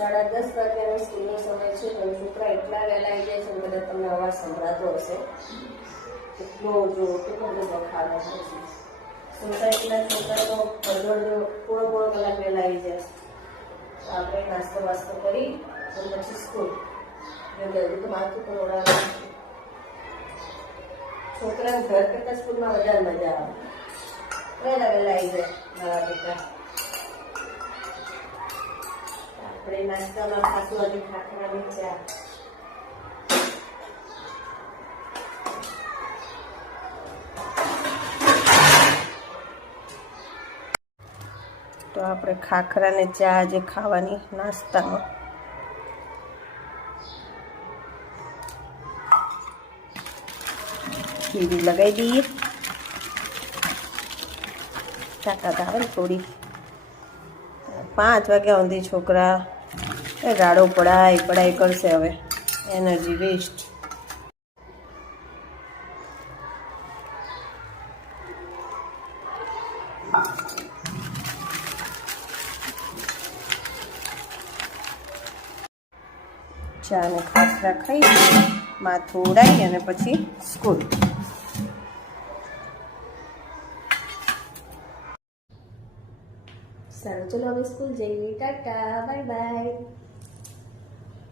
10:30 વાગ્યાનો સ્કૂલનો સમય છે, પણ છોકરા એટલા વહેલા આવી જાય છે ને બધા તમને અવાજ સંભળાતો હશે. એટલો જો કેટલો બધો બખાડો છે. સોસાયટીના છોકરા તો પોણો કલાક વહેલા આવી જાય. તો આપણે નાસ્તો વાસ્તો કરી અને પછી સ્કૂલ જલ્દી તો માથું પણ ઓળાવવાનું. છોકરાને ઘર કરતાં સ્કૂલમાં વધારે મજા આવે. વહેલા આવી જાય મારા બેટા. આપણે નાસ્તામાં ખાતું આજે ખાખરાની ચા. તો આપણે ખાખરા ને ચા આજે ખાવાની નાસ્તામાં. ટીવી લગાવી દઈએ. તાકાત આવે ને થોડી. 5 વાગ્યા સુધી છોકરા રાડો પડાઈ કરશે. હવે એનર્જી વેસ્ટ. ચા ને ખાખરા ખાઈ માથું ઉડાવી અને પછી સ્કૂલ. સારું, ચલો હવે સ્કૂલ જઈએ. Tata, bye bye.